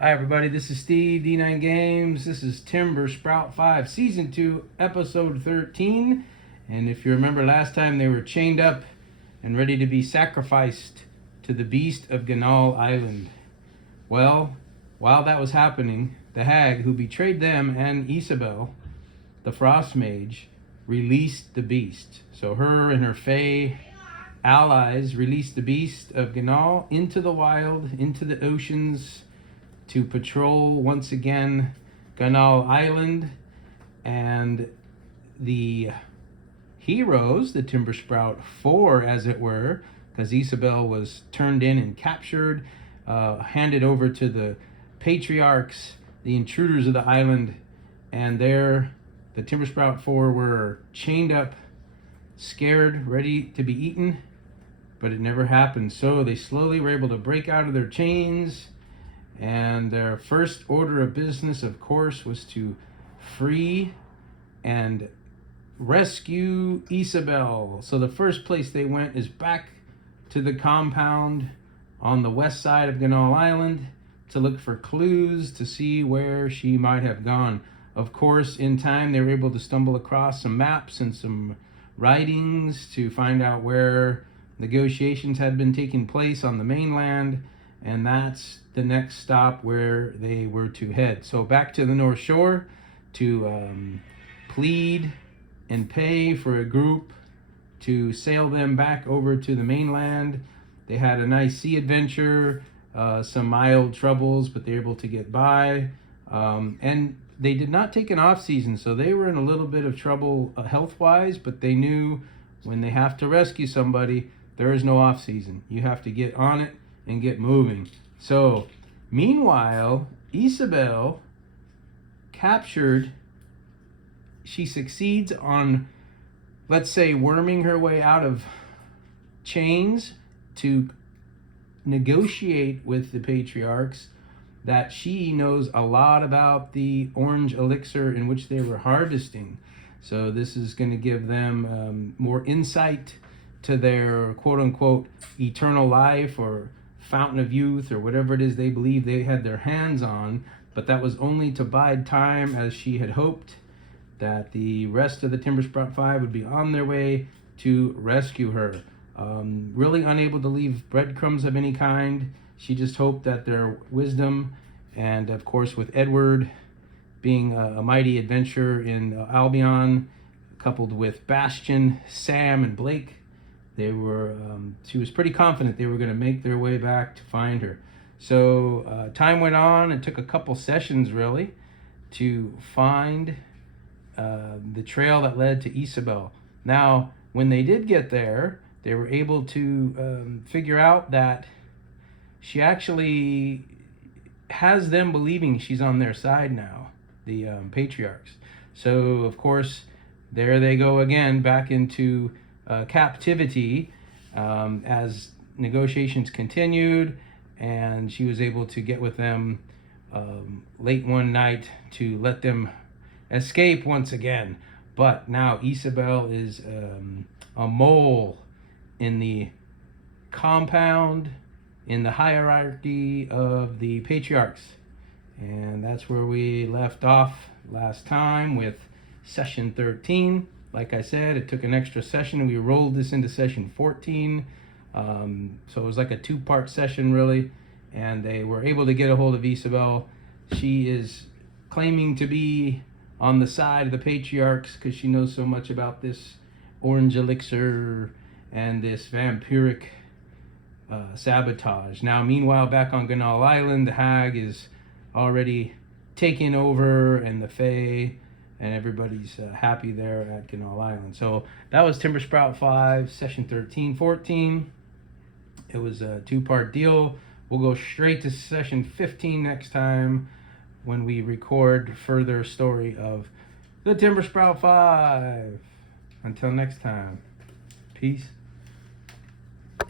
Hi everybody, this is Steve, D9 Games. This is Timber Sprout 5, Season 2, Episode 13. And if you remember last time, they were chained up and ready to be sacrificed to the beast of Ganal Island. Well, while that was happening, the hag who betrayed them and Isabelle, the frost mage, released the beast. So her and her fae allies released the beast of Ganal into the wild, into the oceans, to patrol once again Ganal Island. And the heroes, the Timber Sprout 4 as it were, because Isabelle was turned in and captured, handed over to the patriarchs, the intruders of the island, and there the Timber Sprout 4 were chained up, scared, ready to be eaten, but it never happened. So they slowly were able to break out of their chains. And their first order of business, of course, was to free and rescue Isabelle. So the first place they went is back to the compound on the west side of Ganal Island to look for clues to see where she might have gone. Of course, in time, they were able to stumble across some maps and some writings to find out where negotiations had been taking place on the mainland. And that's the next stop where they were to head. So back to the North Shore to plead and pay for a group to sail them back over to the mainland. They had a nice sea adventure, some mild troubles, but they were able to get by. And they did not take an off season, so they were in a little bit of trouble health-wise, but they knew when they have to rescue somebody, there is no off season. You have to get on it and get moving. So, meanwhile, Isabelle captured, she succeeds on, let's say, worming her way out of chains to negotiate with the patriarchs that she knows a lot about the orange elixir in which they were harvesting. So this is going to give them more insight to their quote-unquote eternal life or fountain of youth or whatever it is they believe they had their hands on. But that was only to bide time, as she had hoped that the rest of the Timber Sprout 5 would be on their way to rescue her. Really unable to leave breadcrumbs of any kind. She just hoped that their wisdom, and of course with Edward being a mighty adventurer in Albion, coupled with Bastion, Sam, and Blake, they were. She was pretty confident they were going to make their way back to find her. So time went on. It took a couple sessions really to find the trail that led to Isabelle. Now, when they did get there, they were able to figure out that she actually has them believing she's on their side now, the patriarchs. So, of course, there they go again, back into captivity as negotiations continued, and she was able to get with them late one night to let them escape once again. But now Isabelle is a mole in the compound, in the hierarchy of the patriarchs. And that's where we left off last time with session 13. Like I said, it took an extra session and we rolled this into session 14. So it was like a two-part session really. And they were able to get a hold of Isabelle. She is claiming to be on the side of the patriarchs because she knows so much about this orange elixir and this vampiric sabotage. Now, meanwhile, back on Ganal Island, the hag is already taken over, and the fae, and everybody's happy there at Ganal Island. So that was Timber Sprout 5, session 13, 14. It was a two-part deal. We'll go straight to session 15 next time when we record further story of the Timber Sprout 5. Until next time, peace.